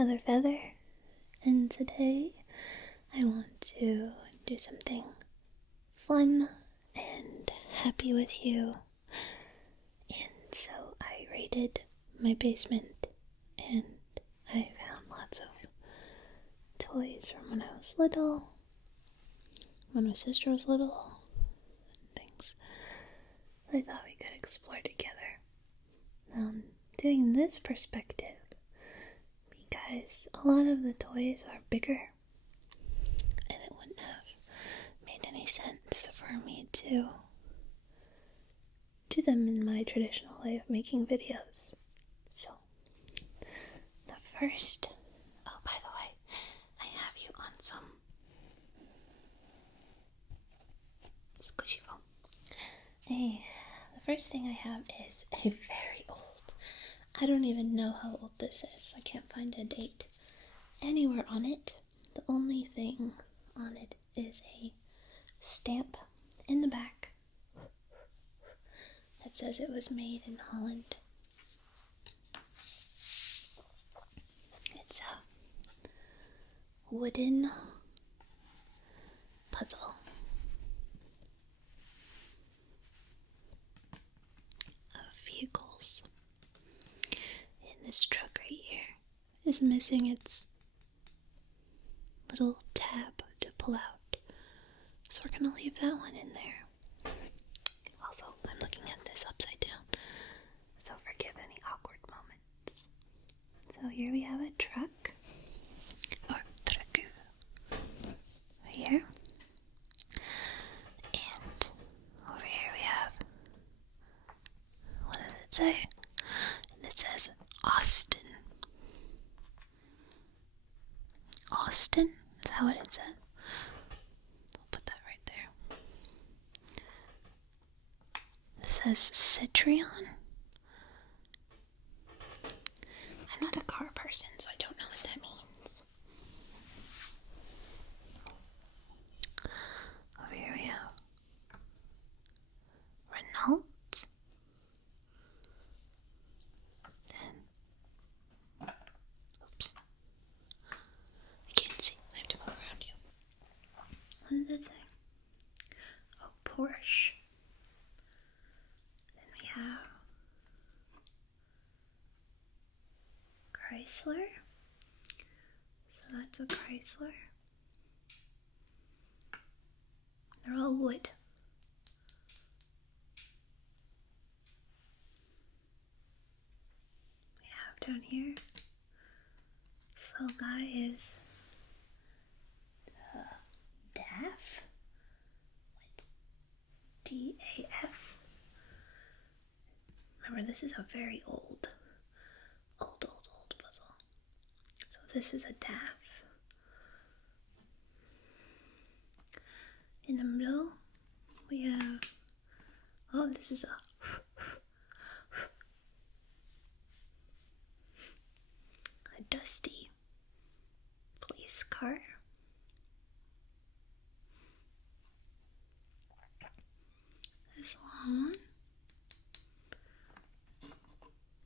Heather Feather, and today I want to do something fun and happy with you. And so I raided my basement and I found lots of toys from when I was little, when my sister was little, and things that I thought we could explore together. Doing this perspective because a lot of the toys are bigger and it wouldn't have made any sense for me to do them in my traditional way of making videos. So, the first, oh by the way, I have you on some squishy foam. The first thing I have is a very old, I don't even know how old this is. I can't find a date anywhere on it. The only thing on it is a stamp in the back that says it was made in Holland. It's a wooden puzzle of vehicles. This truck right here is missing its little tab to pull out, so we're gonna leave that one in there. Also, I'm looking at this upside down, so forgive any awkward moments. So here we have a truck, or truck, right here, and over here we have, what does it say? It says Austin. Austin? Is that what it says? I'll put that right there. It says Citrion. I'm not a car person, so I don't know what that means. Over here we have Renault. What does that say? Oh, Porsche. Then we have Chrysler. So that's a Chrysler. They're all wood. We have down here, this little guy is DAF? What? DAF? Remember, this is a very old puzzle. So this is a DAF. In the middle, we have, oh, this is a dusty police car. This long one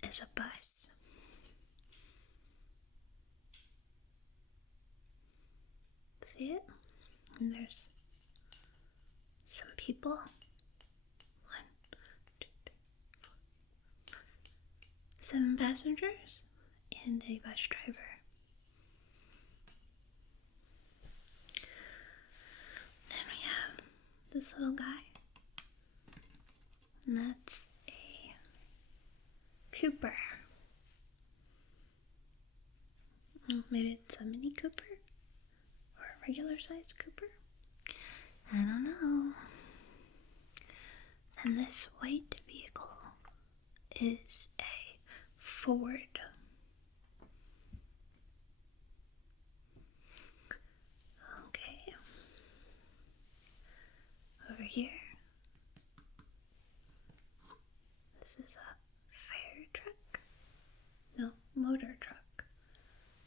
is a bus. See it? And there's some people. 1, 2, 3, 4, 7 passengers and a bus driver. Then we have this little guy. And that's a Cooper. Maybe it's a Mini Cooper? Or a regular sized Cooper? I don't know. And this white vehicle is a Ford. Okay. Over here, this is a fire truck? No, motor truck.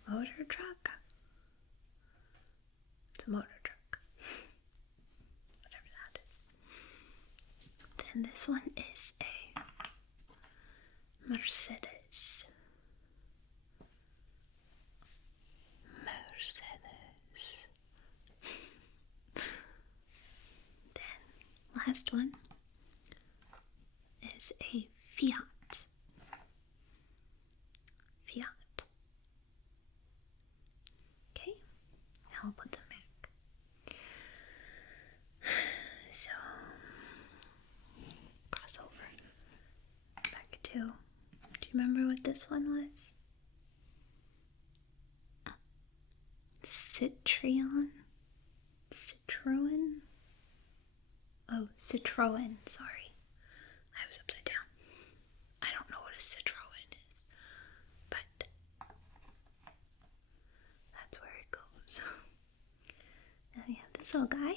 Motor truck? It's a motor truck. Whatever that is. Then this one is a Mercedes. last one is a Fiat. Fiat. Okay, I'll put them back. So, crossover. Back to, do you remember what this one was? Citroen? Oh, Citroen, sorry. I was upside down. I don't know what a Citroen is, but that's where it goes. Then we have this little guy.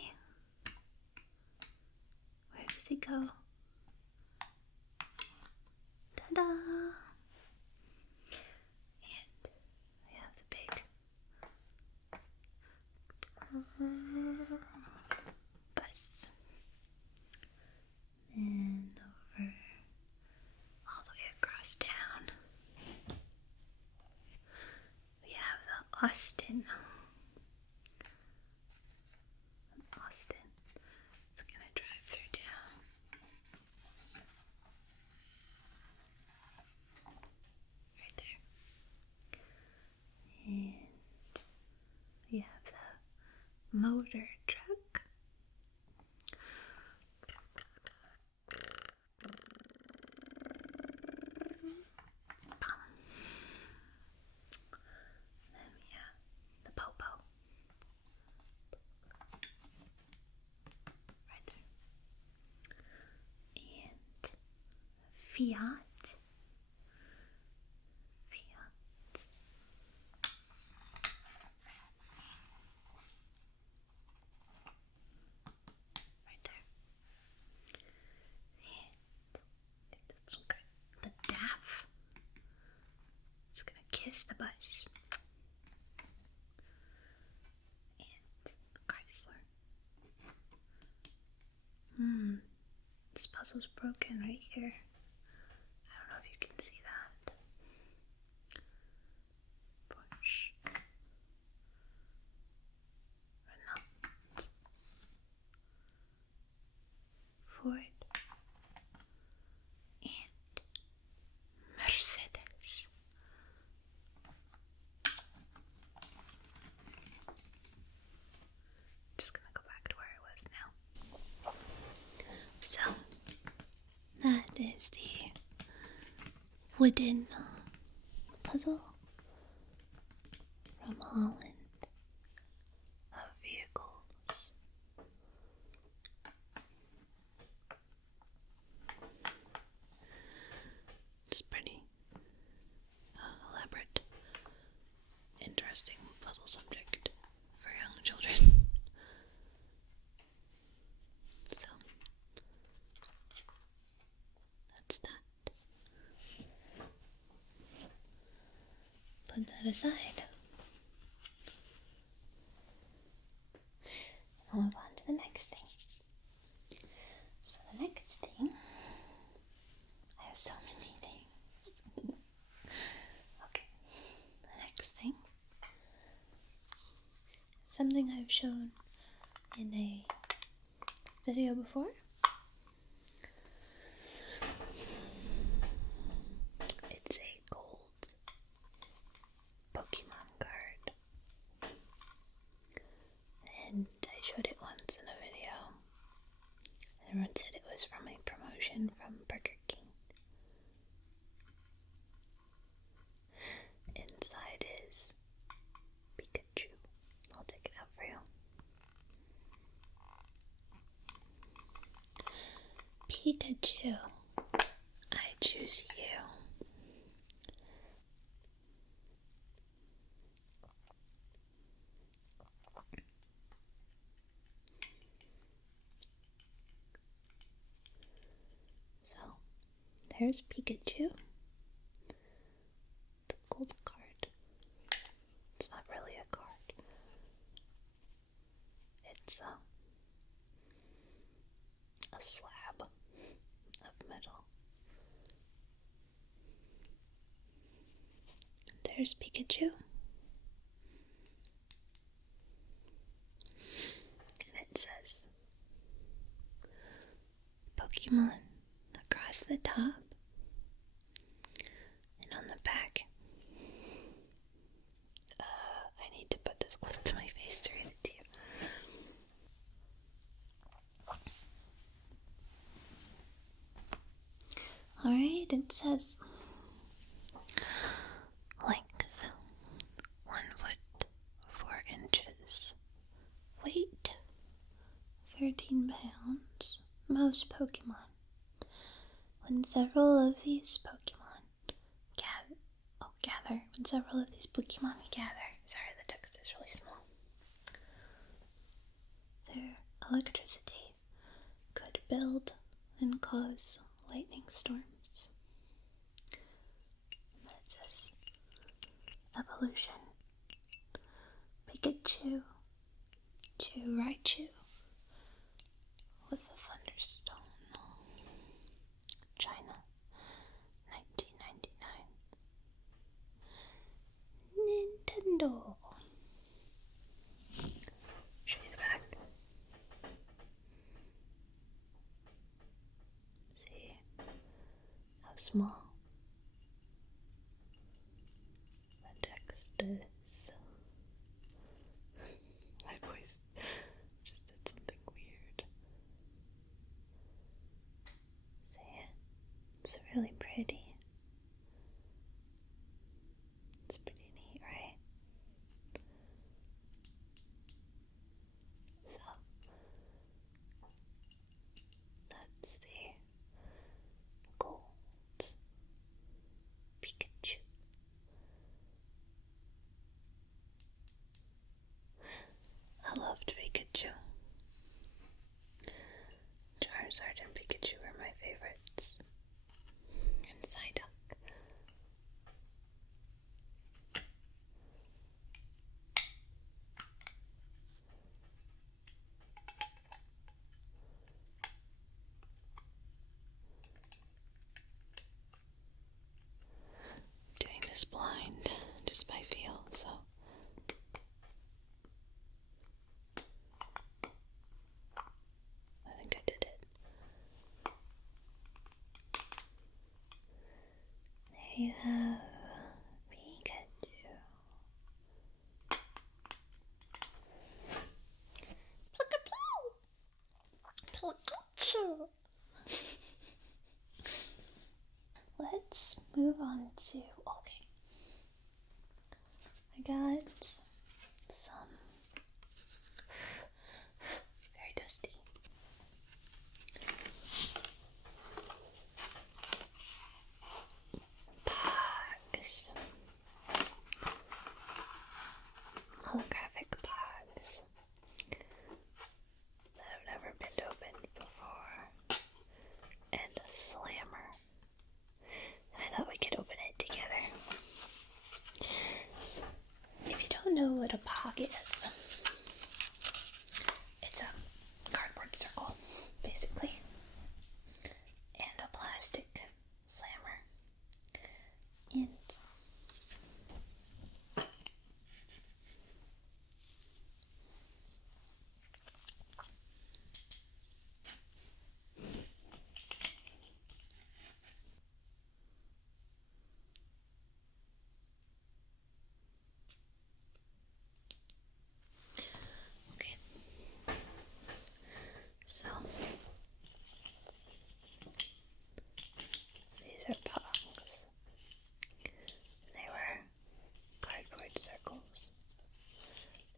Where does he go? Ta-da! And we have the big bus. And over all the way across town, we have the Austin. It's gonna drive through town. Right there. And we have the motor truck. Then we have the Popo. Right there. And Fiat. Right there. And this one got the Daff. It's gonna kiss the bus. And the Chrysler. This puzzle's broken right here. I don't know if you can see that. Push. Renault. Ford. And Mercedes. Just gonna go back to where I was now. So, that is the wooden puzzle from Holland of vehicles. It's pretty elaborate, interesting puzzle subject for young children. So, that's that. Put that aside. I'll move on to the next thing. So the next thing, I have so many things. Okay, the next thing, something I've shown in a video before. It's a gold Pokemon card. And I showed it once in a video. Everyone said it was from a promotion from Burger King. Inside is Pikachu. I'll take it out for you. Pikachu, I choose you. So, there's Pikachu. The gold card. It's not really a card. It's a slab of metal. There's Pikachu. And it says, Pokemon across the top and on the back. I need to put this close to my face to read it to you. Alright, it says length 1 foot 4 inches, weight 13 pounds. Most Pokemon. When several of these Pokemon gather. Sorry, the text is really small. Their electricity could build and cause lightning storms. And that says evolution. Pikachu to Raichu with a thunderstone. China, 1999. Nintendo. Show you the back. See how small the text is. My voice just did something weird. See it? It's really pretty. It's pretty neat, right? So, that's the gold Pikachu. I loved Pikachu. Charizard and Pikachu were my favorites. And Psyduck. Doing this blind, just by feel, so. I think I did it. There you have Pikachu. Pikachu! Let's move on to, okay. I got some very dusty Pogs. Holographic Pogs that have never been opened before. And a slammer. And I thought we could open it together. If you don't know what a Pog is, it's a cardboard circle, basically, and a plastic slammer. And okay, so these are Pogs. They were cardboard circles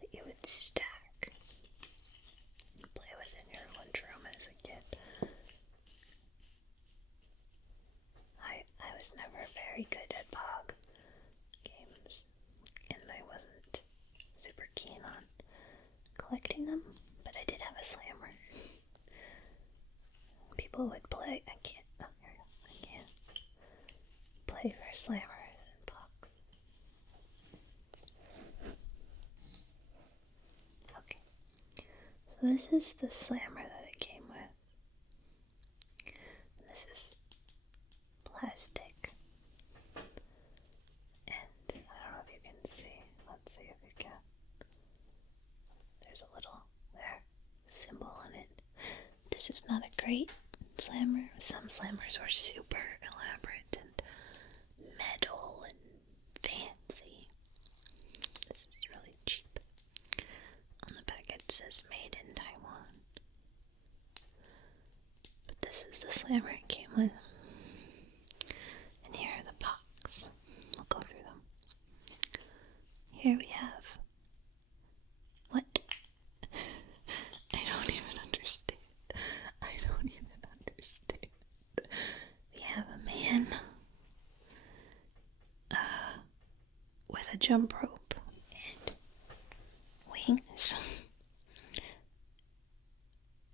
that you would stack and play with in your lunchroom as a kid. I was never very good at Pog games, and I wasn't super keen on collecting them, but I did have a slammer. People would play. I can't play for slammer and Pog. Okay, so this is the slammer that it came with. And this is plastic. And I don't know if you can see. Let's see if you can. There's a little symbol on it. This is not a great slammer. Some slammers were super elaborate and metal and fancy. This is really cheap. On the back it says made in Taiwan. But this is the slammer it came with. And here are the Pogs. We'll go through them. Here we have... What? I don't even understand. We have a man with a jump rope and wings.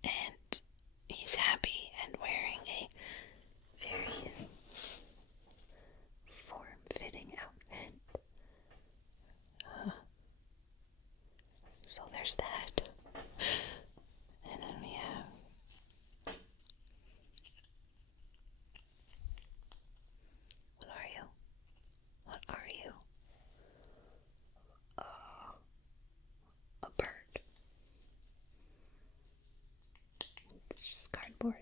And he's happy and wearing a very form-fitting outfit. So there's that. And then we have What are you? A bird. It's just cardboard.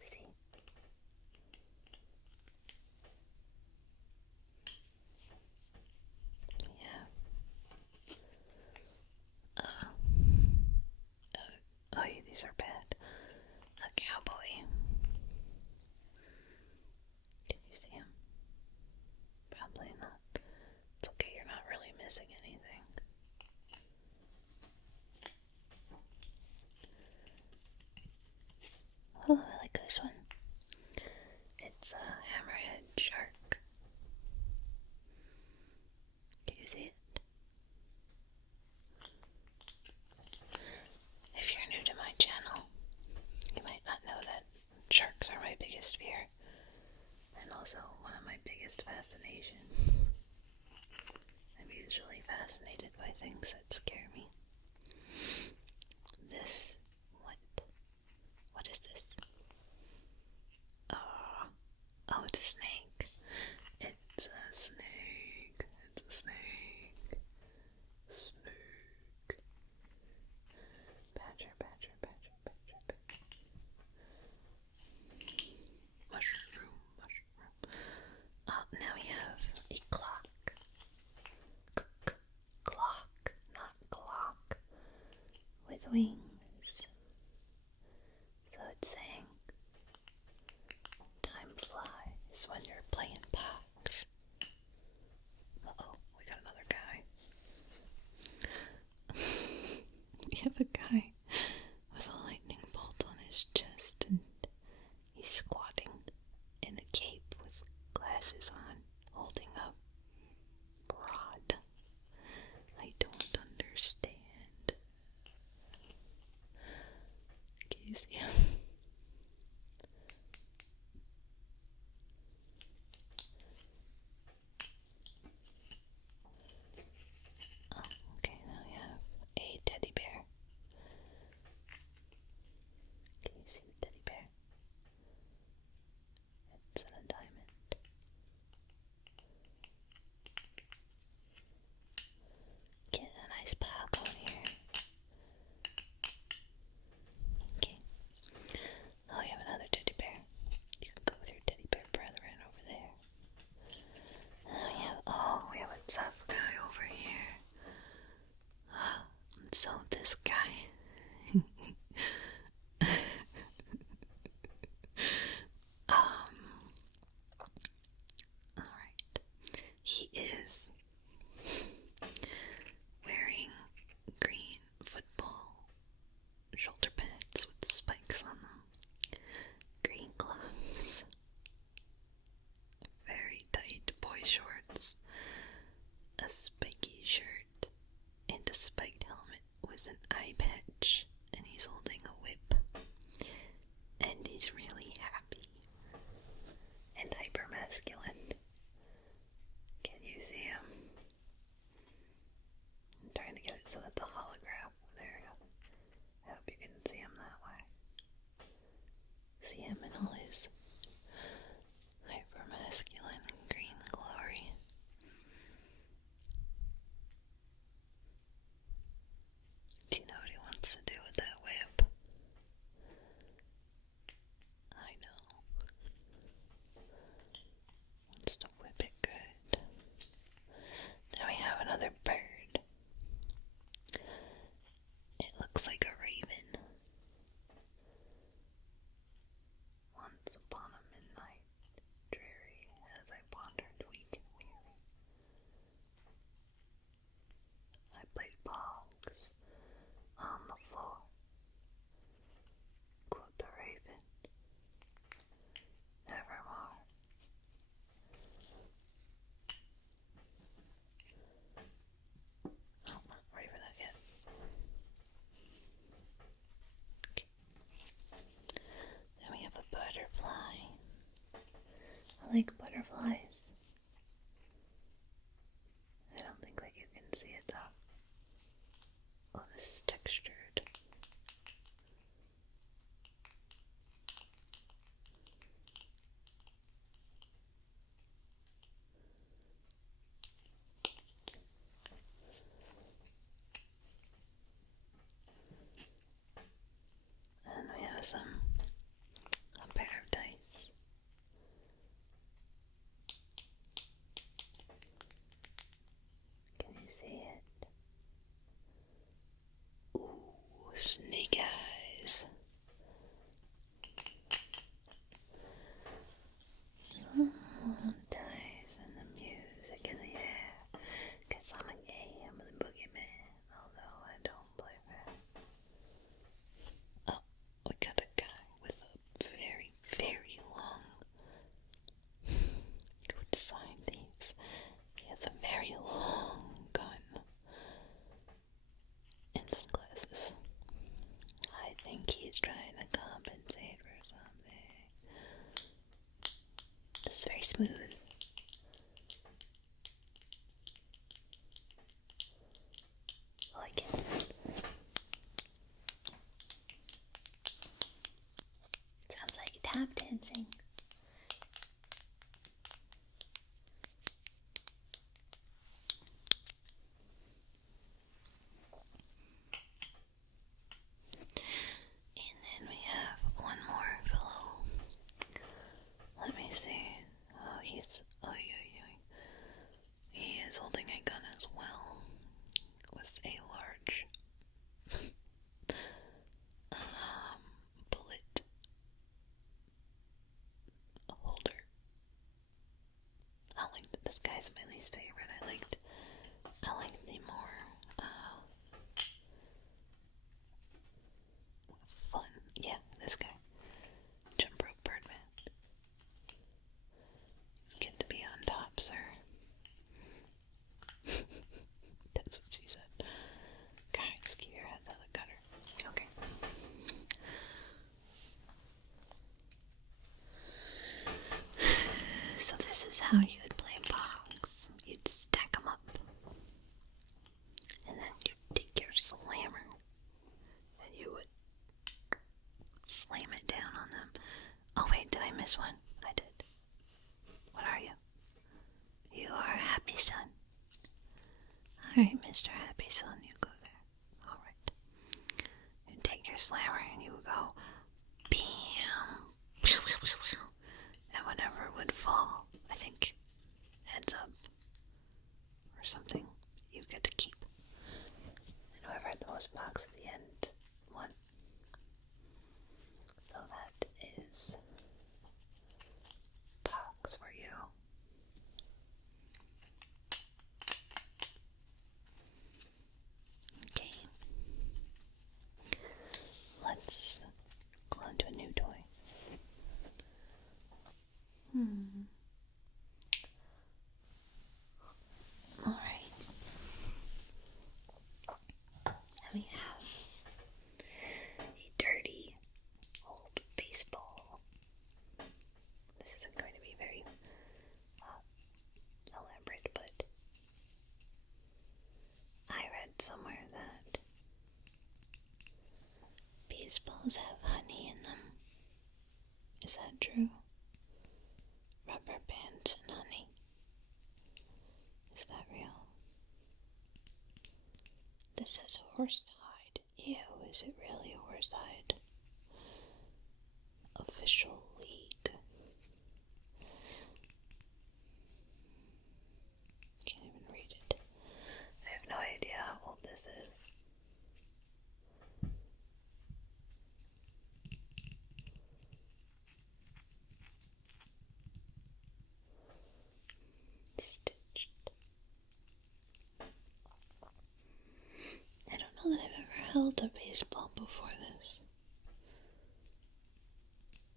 See? Yeah. Oh, these are bad. A cowboy. Can you see him? Probably not. It's okay, you're not really missing anything. Oh, I like this one. It's a hammerhead shark. Can you see it? If you're new to my channel, you might not know that sharks are my biggest fear, and also one of my biggest fascinations. I'm usually fascinated by things that scare me. This, what is this? Oh, it's a snake. It's a snake. It's a snake. Snake. Badger. Mushroom. Now we have a clock. Clock, not clock. With wings. So it's saying time flies when you're playing Pogs. Uh-oh, we got another guy. We have a guy with a lightning bolt on his chest, and he's squatting in a cape with glasses on, holding a rod. I don't understand. Can you see him? Oh, okay, now we have a teddy bear. Can you see the teddy bear? It's in a diamond. Get a nice pile going here. Okay. Oh, you have another teddy bear. You can go with your teddy bear brethren over there. We have a tough guy over here. So this guy alright. He is wearing green football shoulder pads with spikes on them, green gloves, very tight boy shorts, a spiky shirt, and a spiked helmet with an eye patch, and he's holding a whip, and he's really happy and hyper masculine. Can you see I like butterflies. I don't think that you can see it though. Oh, this is textured. And we have a pair of dice. Can you see it? Ooh, snake eyes. Dice and the music in the air. Cause I'm a game with a boogeyman, although I don't play fair. Oh, we got a guy with a very, very long. Who designed these? He has a very long gun and some glasses. I think he's trying to compensate for something. This is very smooth. I like it. Sounds like tap dancing. And then we have one more fellow. Let me see. Oh, he is holding a gun as well, with a large bullet holder. I like that. This guy's my least favorite. I liked the more fun. Yeah, this guy. Jump rope Birdman. Get to be on top, sir. That's what she said. Guys, get your head out of the gutter. Okay. So this is how you would play Pogs. You'd stack them up. And then you'd take your slammer. And you would slam it down on them. Oh wait, did I miss one? I did. What are you? You are a happy son. Alright, Mr. Happy Son, you go there. Alright. You take your slammer and you go bam, pew, pew, pew, pew. And whatever would fall, I think heads up or something, you get to keep. And whoever had the most box at the end won. So that is Pogs for you. Okay. Let's go on to a new toy. Alright. And we have a dirty old baseball. This isn't going to be very elaborate, but I read somewhere that baseballs have honey in them. Is that true? Rubber bands and honey. Is that real? This says horsehide. Ew, is it really a horsehide? Official league. Can't even read it. I have no idea how old this is. Stitched. I don't know that I've ever held a baseball before this.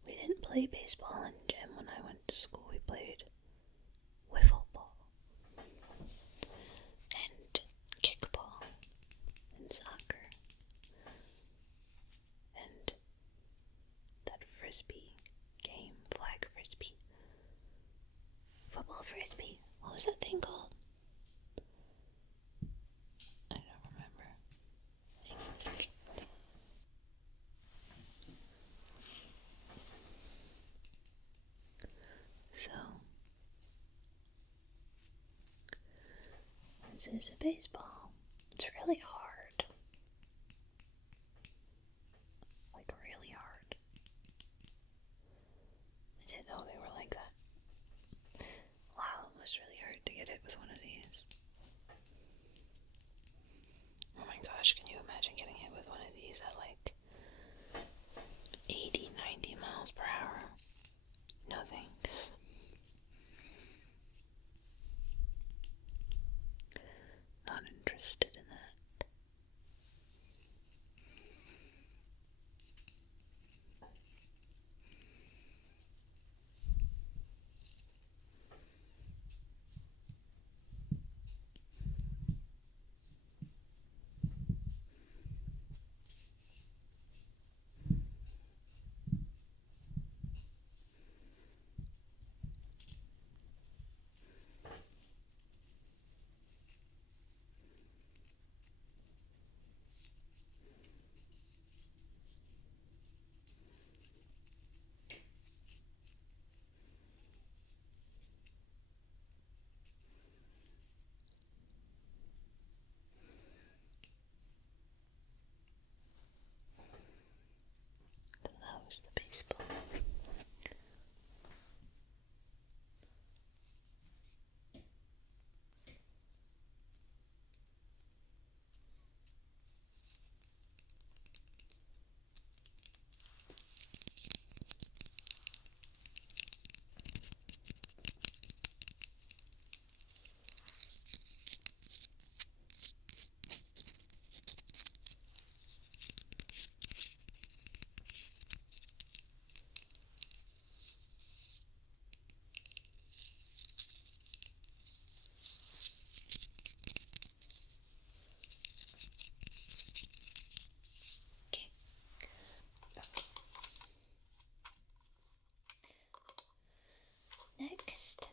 We didn't play baseball in gym when I went to school. We played wiffle ball and kickball and soccer and that frisbee game, flag frisbee. Frisbee. What was that thing called? I don't remember. So, this is a baseball. It's really hard. Like, really hard. I didn't know they were like that. Wow, it must really hurt to get it with one of these. Oh my gosh, can you imagine getting hit with one of these at like 80, 90 miles per hour? No thanks. Not interested in that. That was the baseball. Next,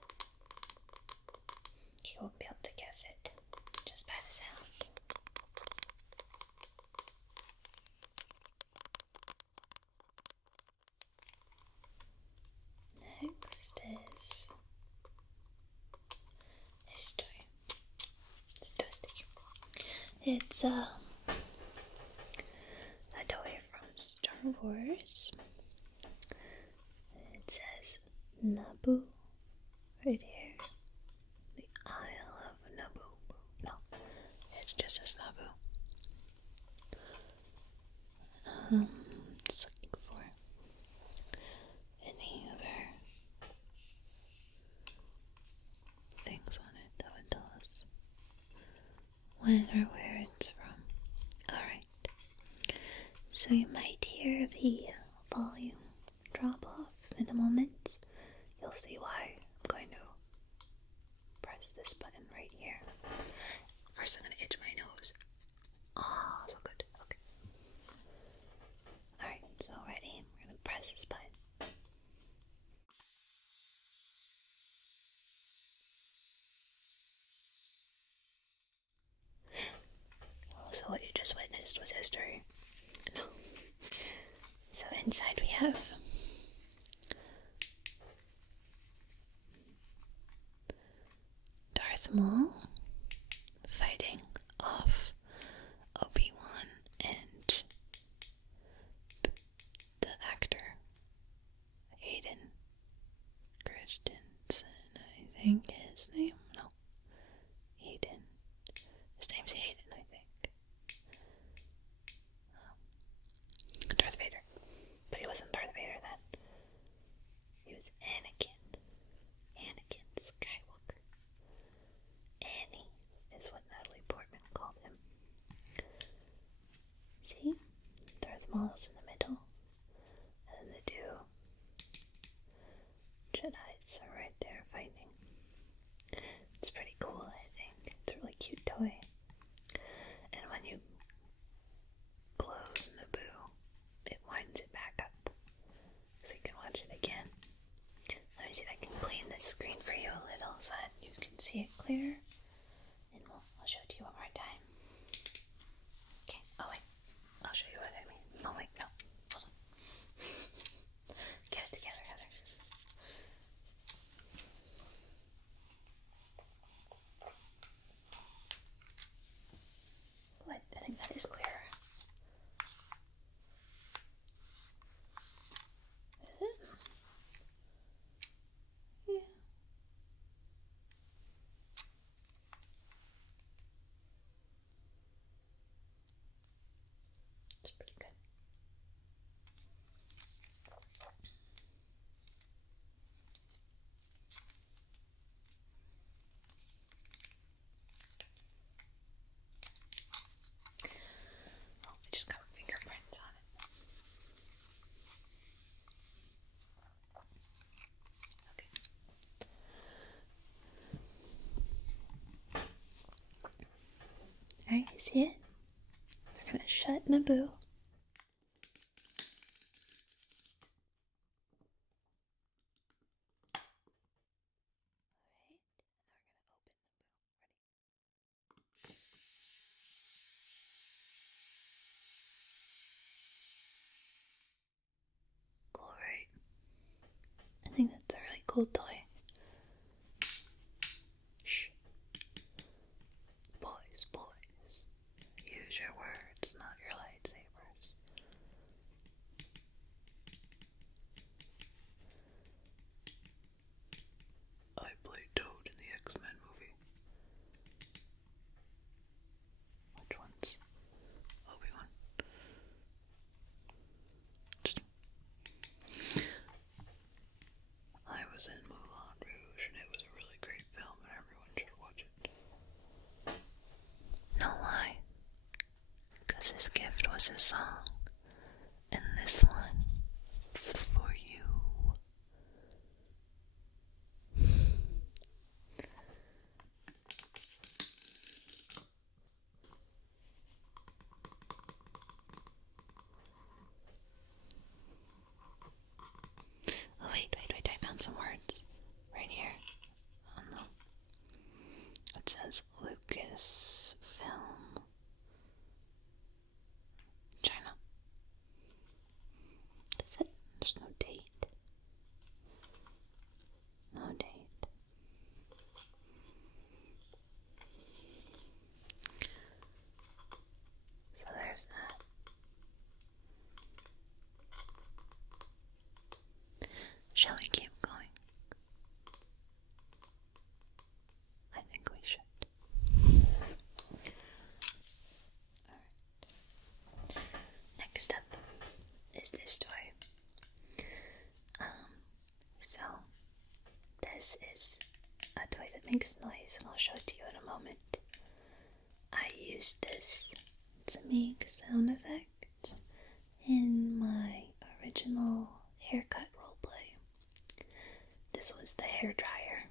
you won't be able to guess it just by the sound. Next is this toy. It's dusty. It's a toy from Star Wars. It says Naboo right here. The Isle of Naboo. No, it's just says Naboo. Just looking for any other things on it that would tell us when or where it's from. Alright. So you might hear the volume drop off in a moment. You'll see why. I'm going to press this button right here. First, I'm going to itch my nose. Oh, so good. Okay. Alright, so ready? We're going to press this button. So what you just witnessed was history. No. So inside we have Darth Maul fighting off Obi-Wan and the actor Hayden Christensen, I think his name. No, Hayden. His name's Hayden, I think. Darth Vader. But he wasn't Darth Vader then. He was Anakin. Anakin Skywalker. Annie is what Natalie Portman called him. See? Darth Maul's in the middle. And then the two Jedis are right there fighting. It's pretty cool, I think. It's a really cute toy. think that is clear. Is it? Yeah. It's pretty good. Oh, I just got fingerprints on it. Okay. Alright, you see it? They're gonna shut Naboo. Cool, right? I think that's a really cool toy. Shh. Boys, boys. Use your words, not your lightsabers. I played Toad in the X-Men movie. Which one's Obi-Wan? I was in Moulin Rouge and it was a really great film and everyone should watch it. No lie. Because his gift was his song. And this one is for you. Oh, wait, I found some words right here on the, it says Lucas Film China. That's it. There's no date. No date. So there's that. Shall we keep going? I think we should. Alright. Next up is this toy. So this is a toy that makes noise, and I'll show it to you in a moment. I used this to make sound effects in my original haircut roleplay. This was the hair dryer,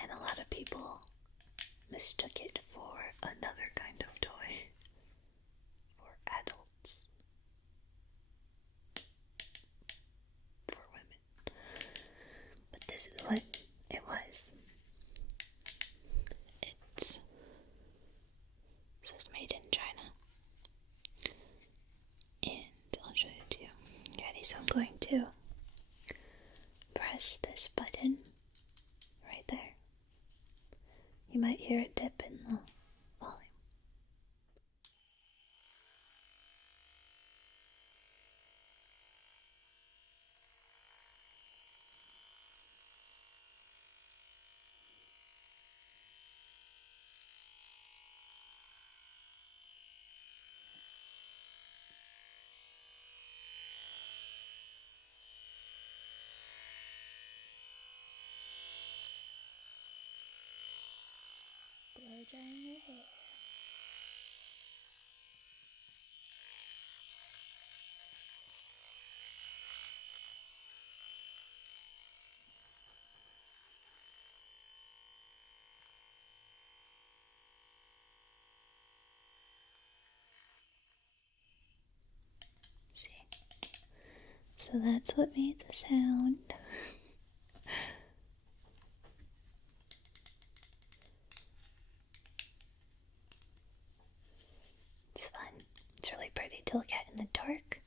and a lot of people mistook it for another kind of toy for adults, for women. But this is what it was. It says made in China. And I'll show it to you. Ready? So I'm going to press this button right there. You might hear it dip in the volume. Blow drying your hair. See? So that's what made the sound. It's fun. It's really pretty to look at in the dark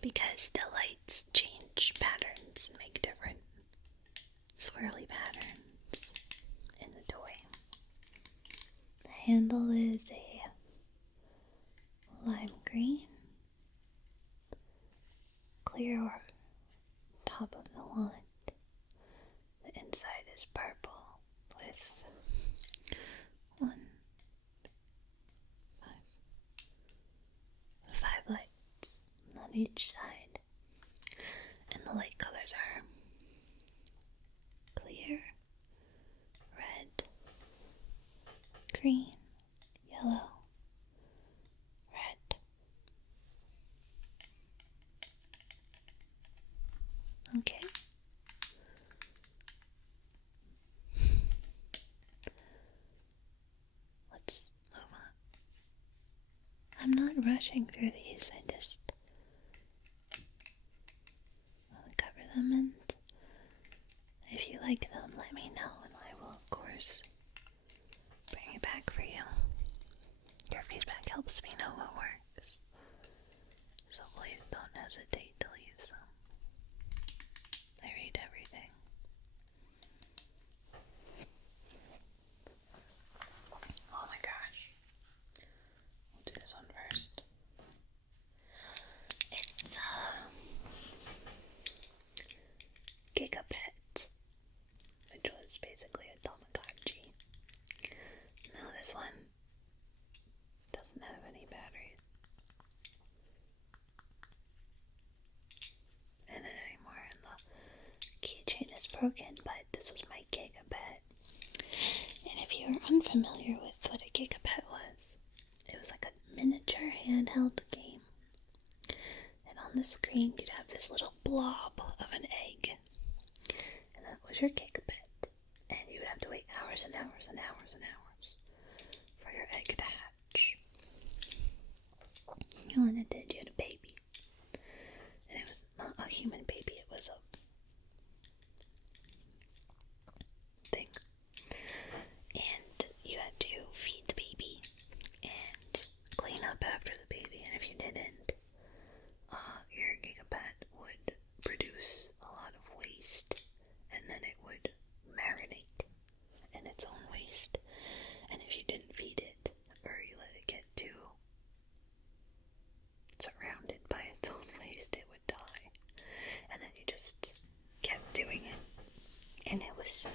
because the lights change patterns and make different swirly patterns in the toy. The handle is a green, yellow, red. Okay. Let's move on. I'm not rushing through these, I just want to cover them, and if you like them, let me know, and I will, of course, bring it back for you. Your feedback helps me know what works, so please don't hesitate to leave some. I read everything. Oh my gosh. We'll do this one first. It's Giga Pet, which was basically a Tamagotchi. Now this one doesn't have any batteries in it anymore, and the keychain is broken, but this was my Giga Pet. And if you are unfamiliar with what a Giga Pet was, it was like a miniature handheld game. And on the screen, you'd have this little blob of an egg. And that was your Giga Pet. And you would have to wait hours and hours and hours and hours for your egg to hatch. And when it did, you had a baby. And it was not a human baby, it was a thing. And you had to feed the baby and clean up after the baby. And if you didn't, your Giga Pet would produce a lot of waste. And then it would marinate in its own waste. And if you didn't feed it, or you let it get too surrounded by its own waste, it would die. And then you just kept doing it. And it was,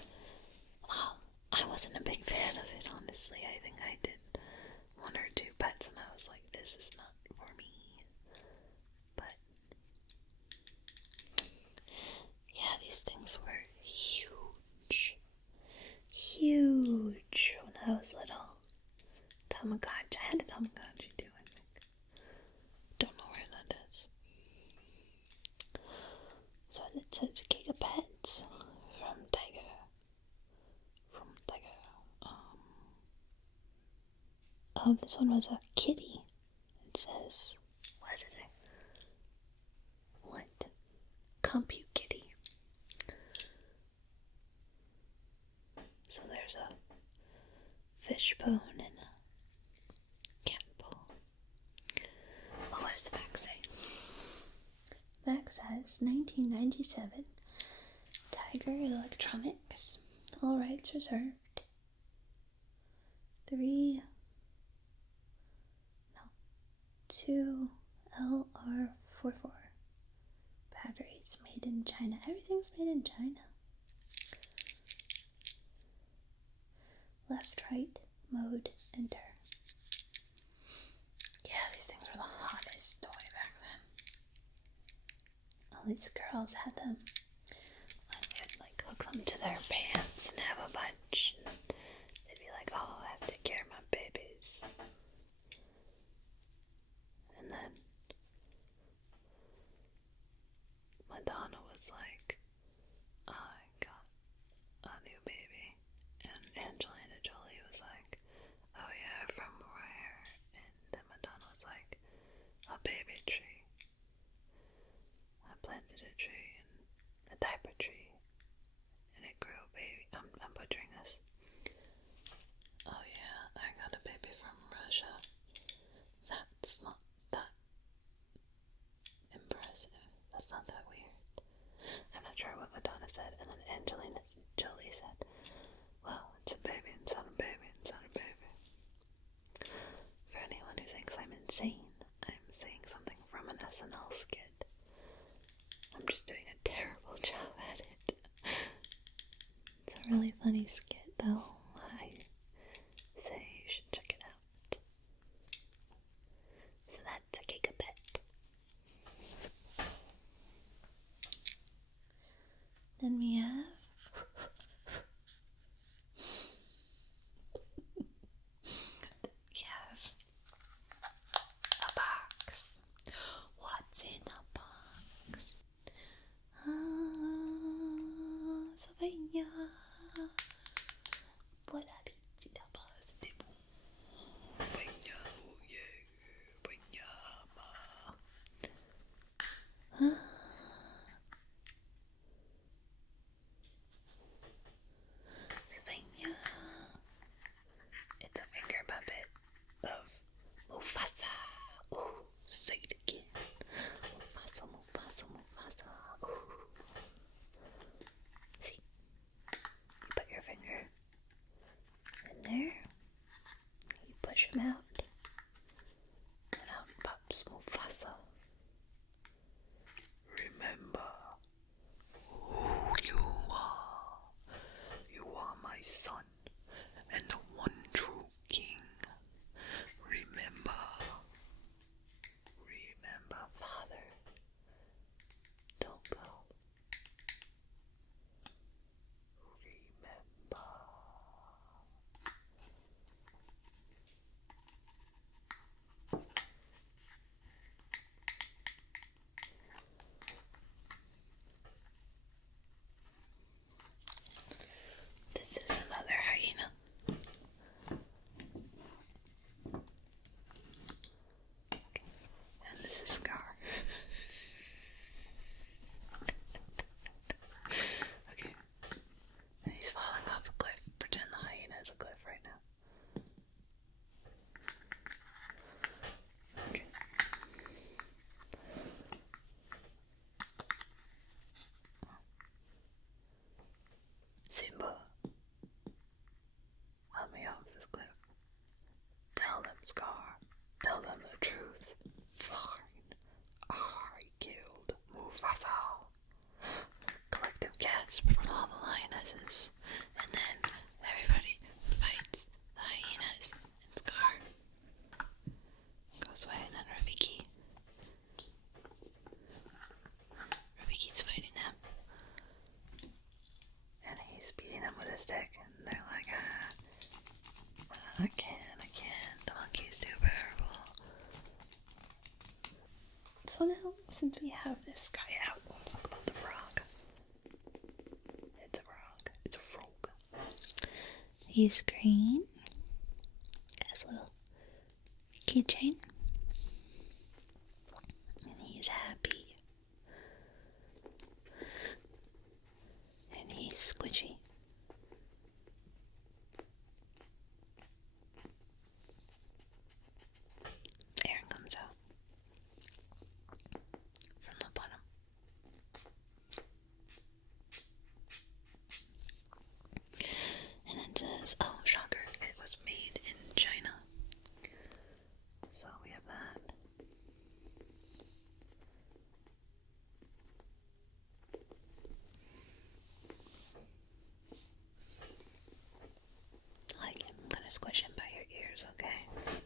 I wasn't a big fan of it, honestly. I think I did one or two pets and I was like, this is not for me. But yeah, these things were huge. Huge when I was little. Tamagotchi. I had a Tamagotchi too, I think. Don't know where that is. So it says Giga Pets from Tiger. Oh, this one was a kitty. It says, what is it? What? Compute Kitty. So there's a fishbone and a cat bowl. Oh, what does the back say? The back says 1997 Tiger Electronics. All rights reserved. 2 LR44 batteries made in China. Everything's made in China. Left, right, mode, enter. Yeah, these things were the hottest toy back then. All these girls had them. They would like hook them to their pants and have a bunch. And they'd be like, oh, I have to take care of my babies. And then Madonna was like, I got a new baby. And Angelina Jolie was like, oh yeah, from where? And then Madonna was like, a baby tree. I planted a tree and a diaper tree. And it grew a baby. I'm butchering this. Oh yeah, I got a baby from Russia. That's not that impressive. That's not that weird. I'm not sure what Madonna said. And then Angelina Jolie said, well, it's a baby inside a baby inside a baby. For anyone who thinks I'm insane, I'm saying something from an SNL skit. I'm just doing a terrible job at it. It's a really funny skit, though. I say you should check it out. So that's a Giga Pet. Then we have son and the one true king. Remember, Father, don't go. Remember. This is another hyena. And this is Scar. Okay. And he's falling off a cliff. Pretend the hyena is a cliff right now. Okay. Simba, help me off this cliff. Tell them, Scar. Tell them the truth. Fine. I killed Mufasa. Collective gasp from all the lionesses. And then everybody fights the hyenas. And Scar goes away, and then Rafiki's fighting them. And he's beating them with a stick. And they're like, I can't. The monkey's too powerful. So now, since we have this guy out, We'll talk about the frog. It's a frog. It's a frog. he's green. Has a little keychain. And he's happy. And he's squishy. Air comes out from the bottom. And it says, Oh, shocker. It was made in China. So we have that. like, I'm gonna squish him by your ears, okay?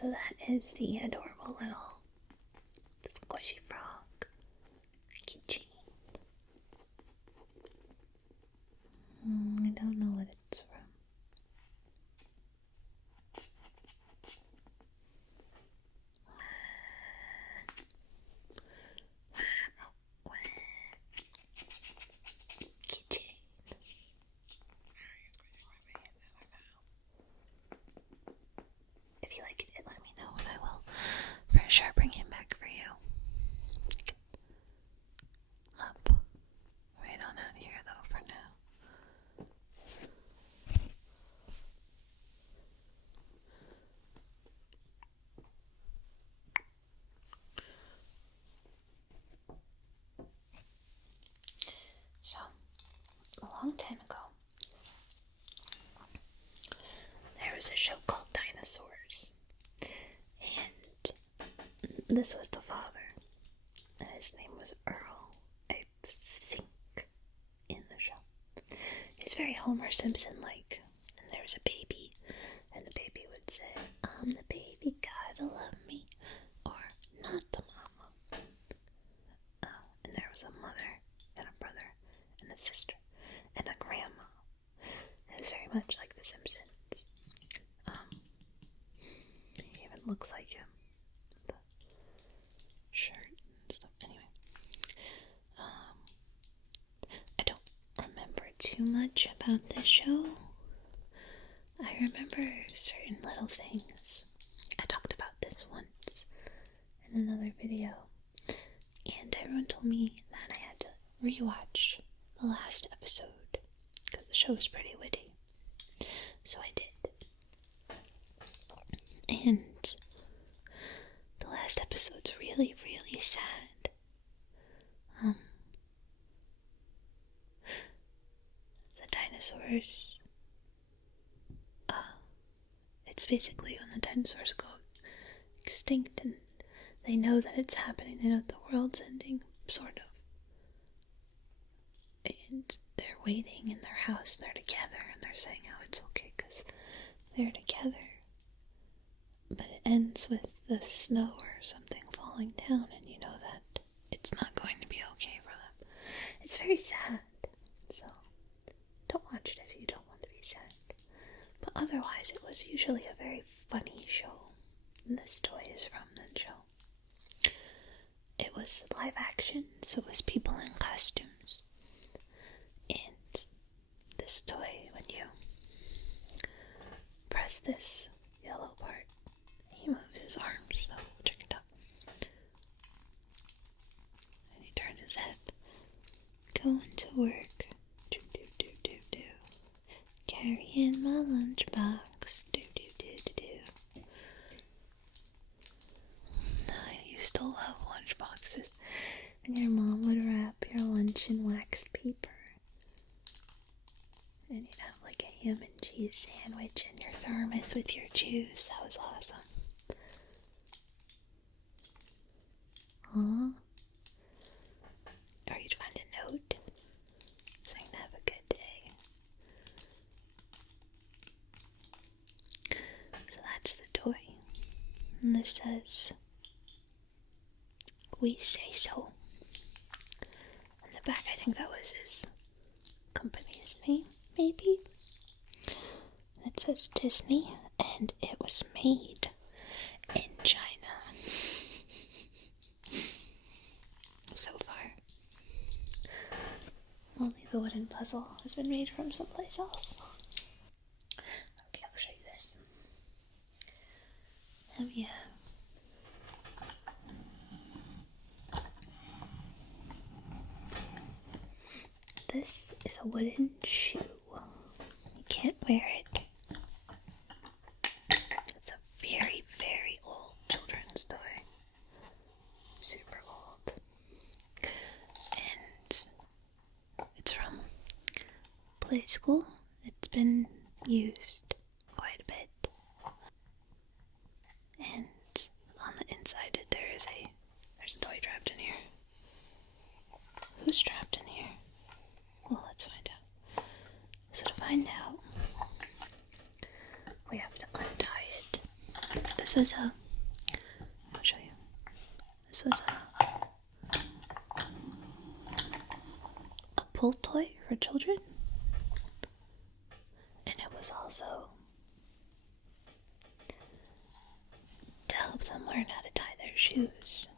So that is the adorable little squishy frog keychain. I don't know what it's from. Keychain. If you like it, let me know and I will for sure bring him back for you. Up. Right on out here though for now. So, a long time ago, there was a show called Dinosaurs, and this was the father, and his name was Earl, I think, in the show. He's very Homer Simpson-like, and there was a baby, and the baby would say, I'm the baby, gotta love me, or not the mama. And there was a mother, and a brother, and a sister, and a grandma. It was very much like The Simpsons. He even looks like him. The shirt and stuff. Anyway. I don't remember too much about this show. I remember certain little things. I talked about this once in another video. And everyone told me that I had to rewatch the last episode because the show was pretty witty. So I did. And the last episode's really, really sad. The dinosaurs, it's basically when the dinosaurs go extinct and they know that it's happening, they know that the world's ending, sort of. And they're waiting in their house, they're together, and they're saying how it's okay because they're together. But it ends with the snow or something falling down, and you know that it's not going to be okay for them. It's very sad, so don't watch it if you don't want to be sad. But otherwise, it was usually a very funny show. And this toy is from the show. It was live action, so it was people in costumes. And this toy, when you press this yellow part, he moves his arms, so check it out. And he turns his head. Going to work. Do do do do do. Carrying my lunchbox. Do do do do do. I used to love lunchboxes. And your mom would wrap your lunch in wax paper. And you'd have like a ham and cheese sandwich in your thermos with your juice. That was awesome. Or you'd find a note saying have a good day. So that's the toy. And this says, "We say so." On the back, I think that was his company's name, maybe. It says Disney, and it was made in China. So far. Only the wooden puzzle has been made from someplace else. Okay, I'll show you this. This is a wooden shoe. You can't wear it. It's a very, very old children's toy. Super old. And it's from Playskool. It's been used quite a bit. And on the inside there's a toy trapped in here. Who's trapped in here? Well, let's find out. So to find out, we have to untie it. So this was I'll show you. This was a pull toy for children. And it was also to help them learn how to tie their shoes.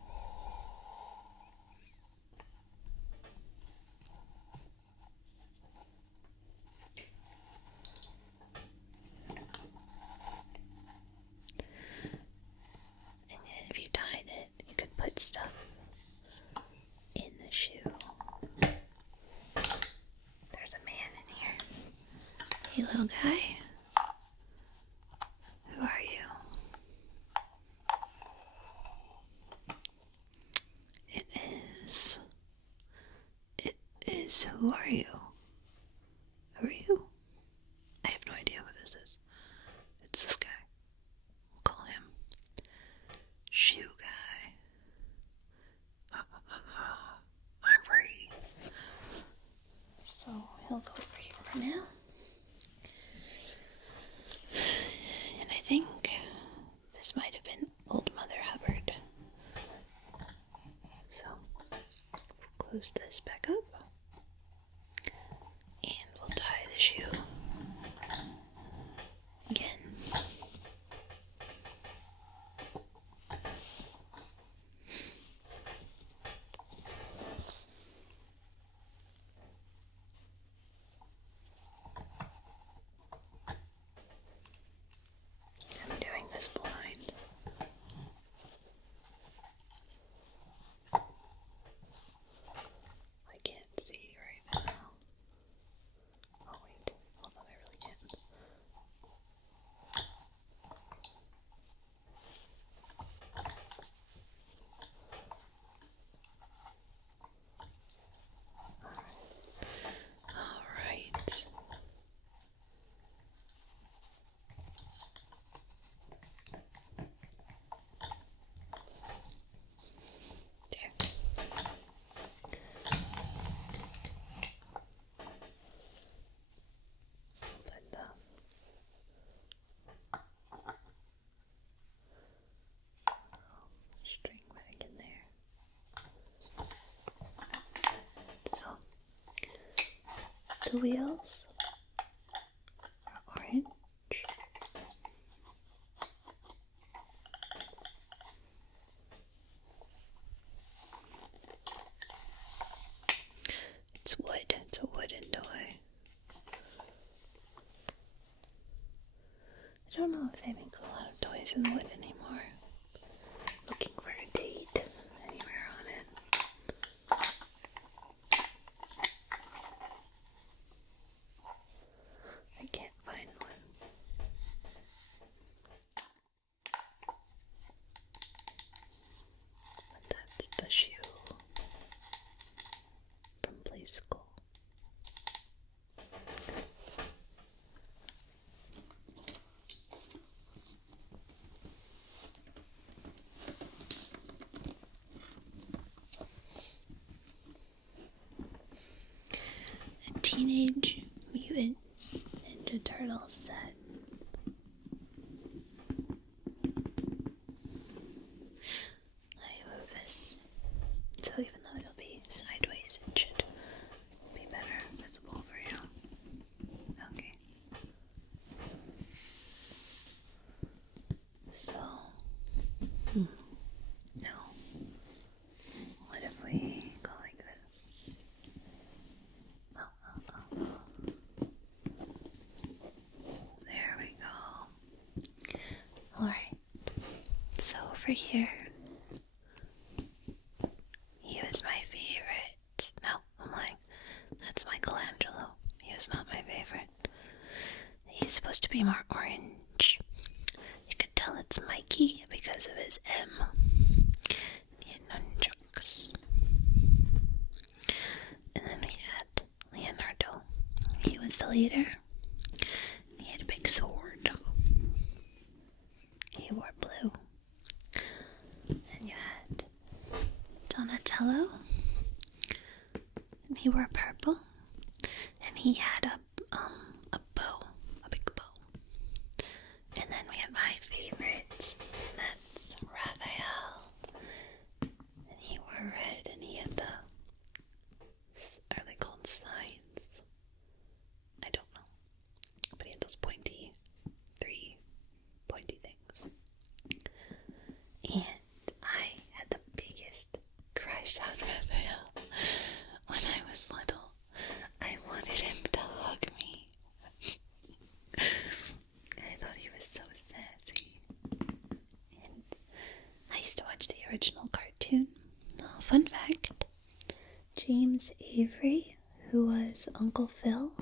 If you tied it, you could put stuff in the shoe. There's a man in here. Hey, little guy. Who are you? Who are you? Who are you? I have no idea who this is. It's this guy. We'll call him Shoe Guy. I'm free. So he'll go over here for now. And I think this might have been Old Mother Hubbard. So we'll close this back up. The wheels are orange. It's wood. It's a wooden toy. I don't know if they make a lot of toys in wood anymore. Looking for a date anywhere on it. I can't find one. But that's the shoe from Playskool. Teenage Mutant Ninja Turtles set. I move this, so even though it'll be sideways, it should be better visible for you. Okay. So, no. What if we go like this? There we go. Alright. So over here, he was my favorite. No, I'm lying. That's Michelangelo. He was not my favorite. He's supposed to be more orange. You could tell it's Mikey because of his M. He had nunchucks. And then we had Leonardo. He was the leader. He had a big sword. He wore blue. And you had Donatello. And he wore purple. And he had a bow. A big bow. And then we had my favorite. And that's Raphael. And he wore red and he had the... Are they called signs? I don't know. But he had those three pointy things. And I had the biggest crush on Raphael when I was little. I wanted him to hug me. I thought he was so sassy. And I used to watch the original cartoon. Oh, fun fact. James Avery, who was Uncle Phil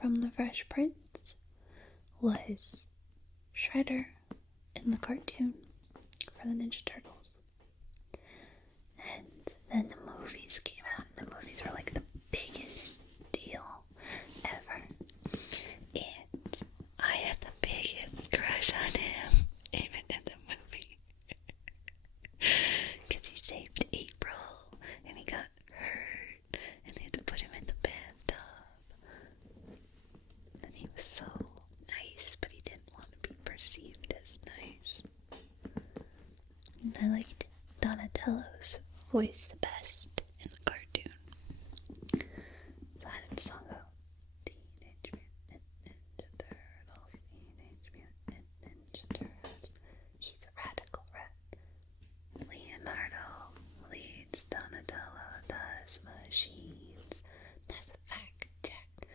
from The Fresh Prince, was Shredder in the cartoon for the Ninja Turtles. And then the movies came out, and the movies were like the biggest deal ever. And I had the biggest crush on him, even in the movie. Because he saved April, and he got hurt, and they had to put him in the bathtub. And he was so nice, but he didn't want to be perceived as nice. And I liked Donatello's voice the best in the cartoon. So how did the song go? Teenage Mutant Ninja Turtles, Teenage Mutant Ninja Turtles. He's a radical rat. Leonardo leads, Donatello does machines. That's a fact check.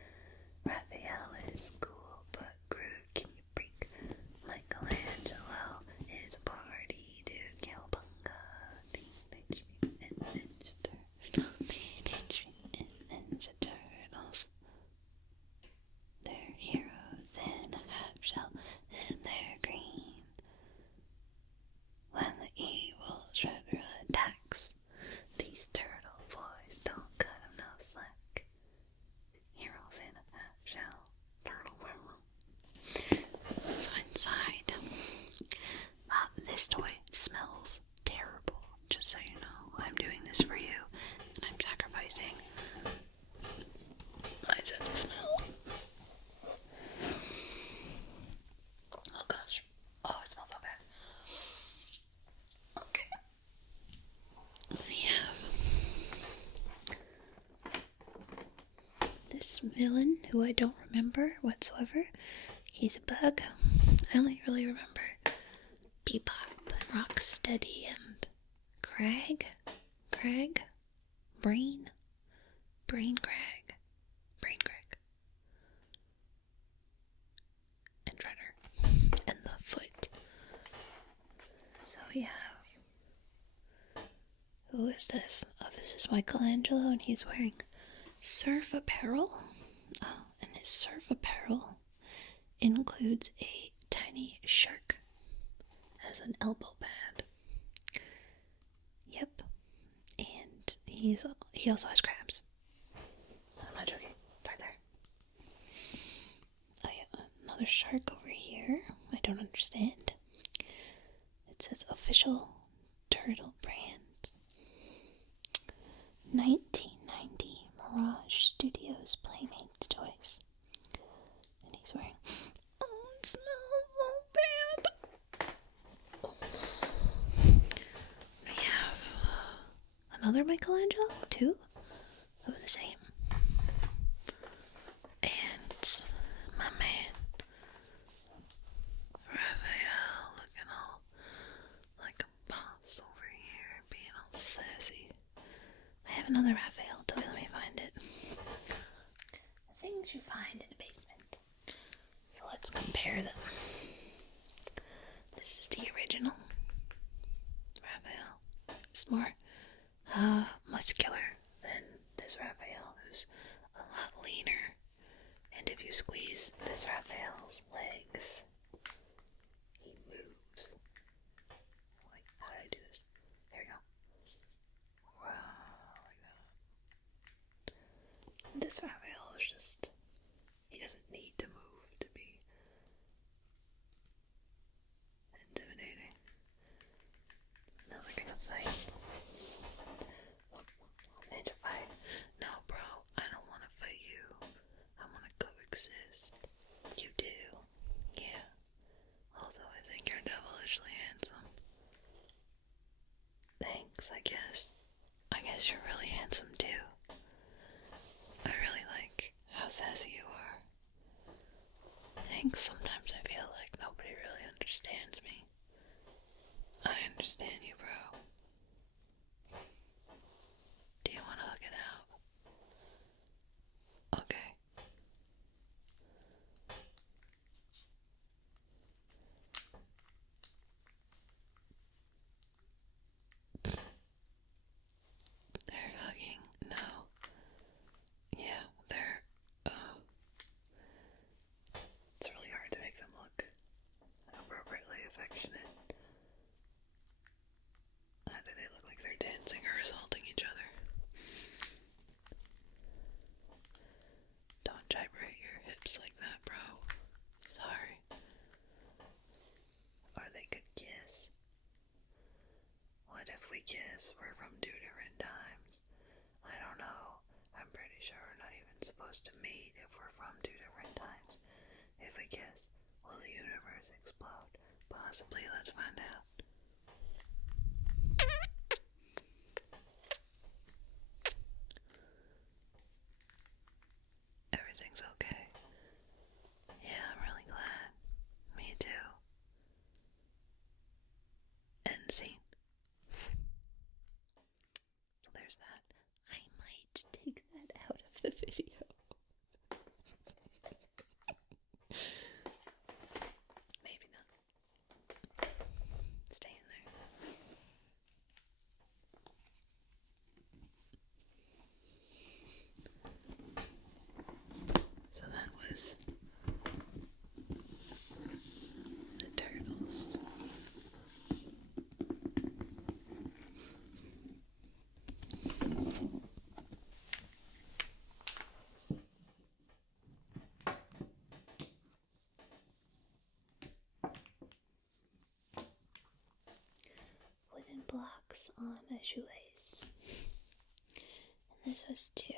Raphael is cool, but Groot can you break? Michelangelo is a party dude. Cowabunga, Teenage Mutant villain who I don't remember whatsoever. He's a bug. I only really remember Bebop and Rocksteady and Crag, Brain Crag, and Shredder, and the foot. So yeah. Who is this? Oh, this is Michelangelo, and he's wearing surf apparel. Oh, and his surf apparel includes a tiny shark as an elbow pad. Yep. And he also has crabs. I'm not joking. It's right there. Oh yeah, another shark over here. I don't understand. It says official turtle brand. 1990 Mirage Studios Playmates Toys. And he's wearing... Oh, it smells so bad. We have another Michelangelo, too, of the same. And my man, Raphael, looking all like a boss over here, being all sassy. I have another Raphael toy, let me find it. Things you find in the basement. So let's compare them. This is the original Raphael. It's more muscular than this Raphael, who's a lot leaner. And if you squeeze this Raphael's legs, he moves. Like, how do I do this? There we go. Wow, like that. This Raphael is just, he doesn't need to move to be intimidating. Now we're gonna fight. Ninja fight. No, bro, I don't want to fight you. I want to coexist. You do? Yeah. Also, I think you're devilishly handsome. Thanks, I guess. I guess you're really handsome too. I really like how sassy you are. Thanks, sometimes I feel like nobody really understands me. I understand you, bro. Do you want to hug it out? Okay. They're hugging. No. Yeah, they're, it's really hard to make them look appropriately affectionate. Either they look like they're dancing or assaulting each other. Don't gyrate your hips like that, bro. Sorry. Or they could kiss. What if we kiss? We're from two different times. I don't know. I'm pretty sure we're not even supposed to meet if we're from two different times. If we kiss, will the universe explode? Possibly. Let's find out. Everything's okay. Yeah, I'm really glad. Me too. End scene. So there's that. I might take that out of the video. Maybe not. Stay in there. So that was the turtles. Wooden blocks on a shoelace. And this was to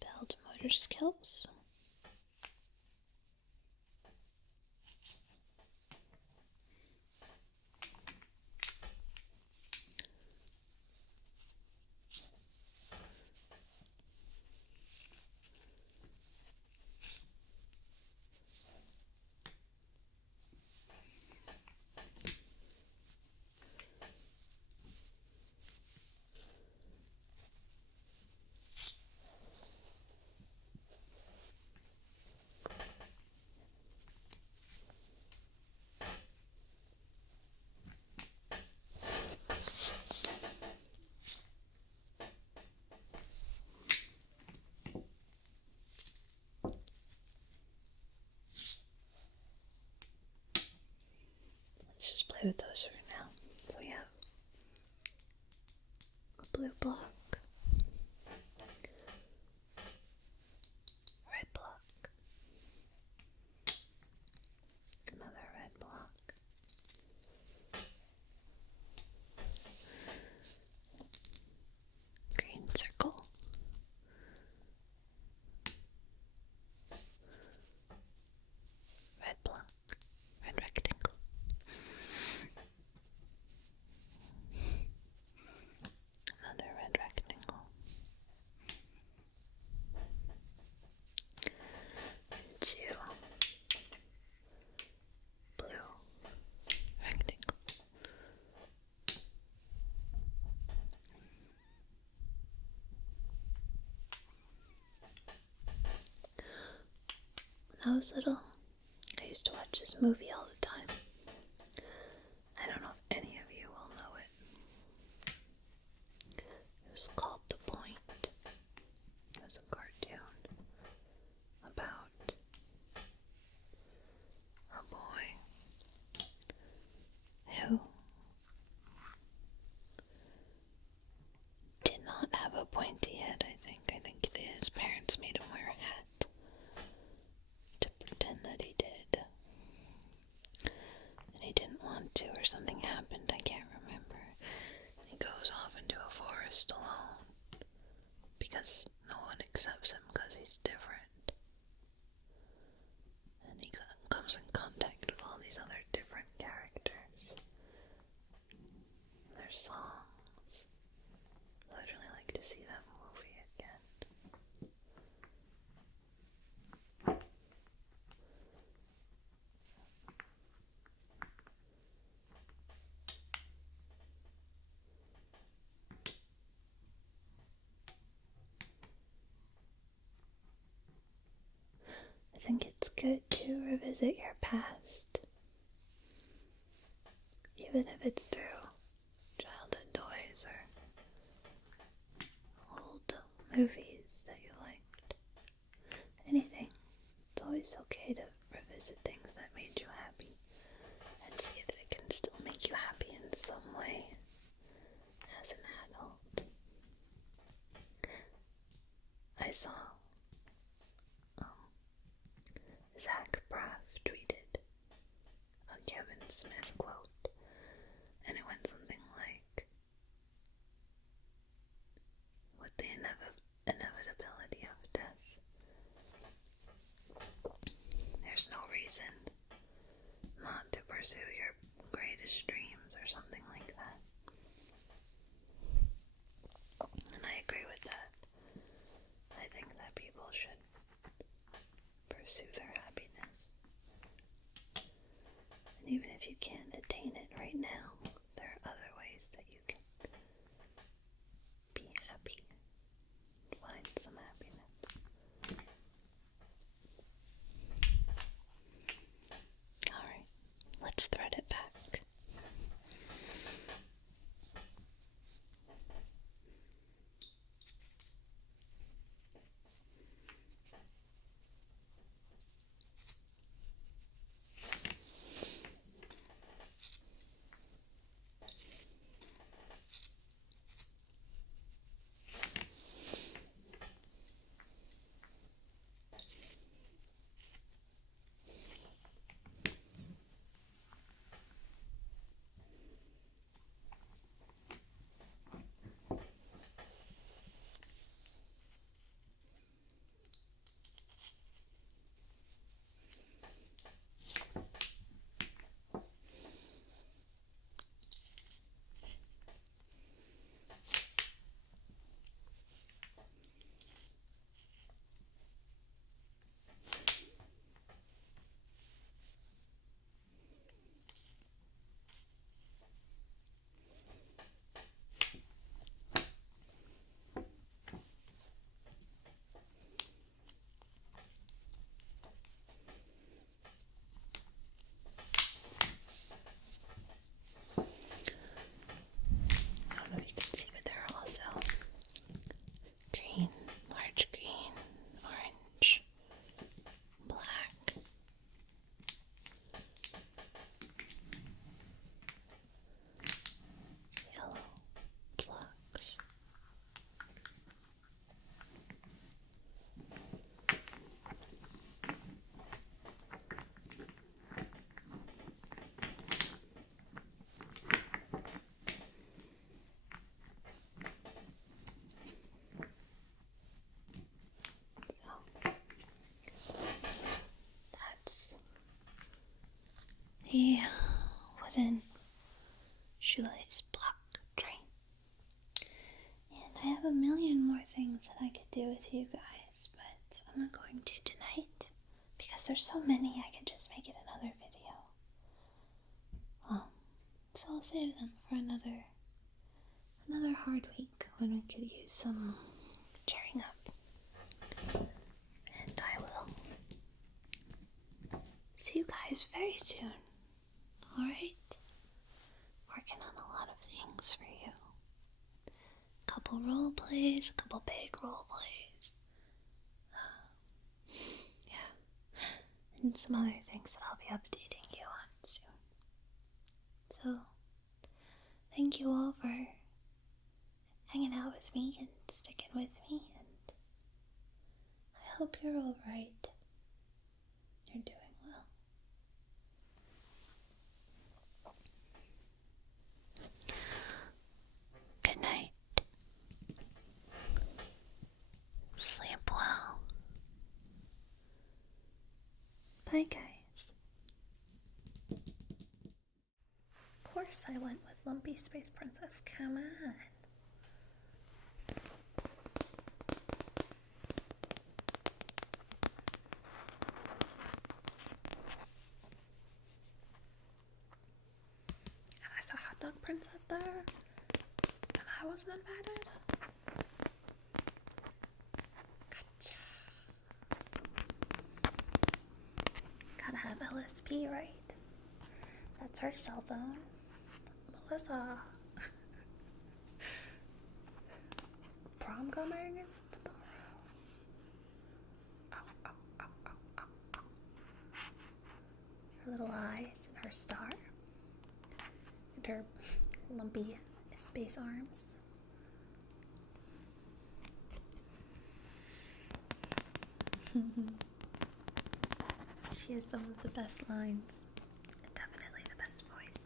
build motor skills. play with those for now. So we have a blue block, red block, another red block, green circle, red block, red rectangle, another red rectangle, two blue rectangles, when I was little, I used to watch this movie all the time. I don't know if any of you will know it. It was called The Point. It was a cartoon about a boy who did not have a pointy head, I think. I think his parents made him wear a hat to pretend that he did. And he didn't want to, or something happened, I can't remember. He goes off into a forest alone because no one accepts him because he's different. And he comes in contact with all these other different characters. Their songs. I'd really like to see that movie again. I think it's good to revisit your past, even if it's through childhood toys or old movies that you liked. Anything. It's always okay to revisit things that made you happy and see if they can still make you happy in some way as an adult. I saw Zach Braff tweeted a Kevin Smith quote, and it went something like, with the inevitability of death, there's no reason not to pursue your greatest dreams, or something like that. And I agree with that. I think that people should pursue their happiness. And even if you can't attain it right now, there are other ways that you can be happy. Find some happiness. Alright, let's thread it back. a wooden shoelace block train. And I have a million more things that I could do with you guys, but I'm not going to tonight because there's so many I could just make it another video. So I'll save them for another hard week when we could use some cheering up. And I will see you guys very soon. Alright? Working on a lot of things for you. A couple role plays, a couple big role plays. Yeah. And some other things that I'll be updating you on soon. So, thank you all for hanging out with me and sticking with me, and I hope you're alright. You're doing well. Good night. Sleep well. Bye, guys. Of course I went with Lumpy Space Princess. Come on. I saw Hot Dog Princess there, and I wasn't invited. Gotcha. Gotta have LSP, right? That's her cell phone. Melissa. Prom coming is tomorrow. Her little eyes and her star. And her lumpy space arms. She has some of the best lines. And definitely the best voice.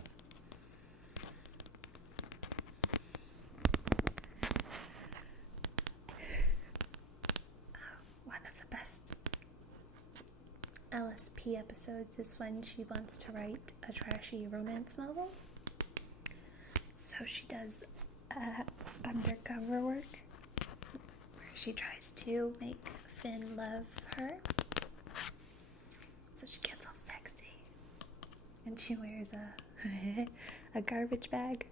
One of the best LSP episodes is when she wants to write a trashy romance novel. So she does undercover work where she tries to make Finn love her. So she gets all sexy and she wears a garbage bag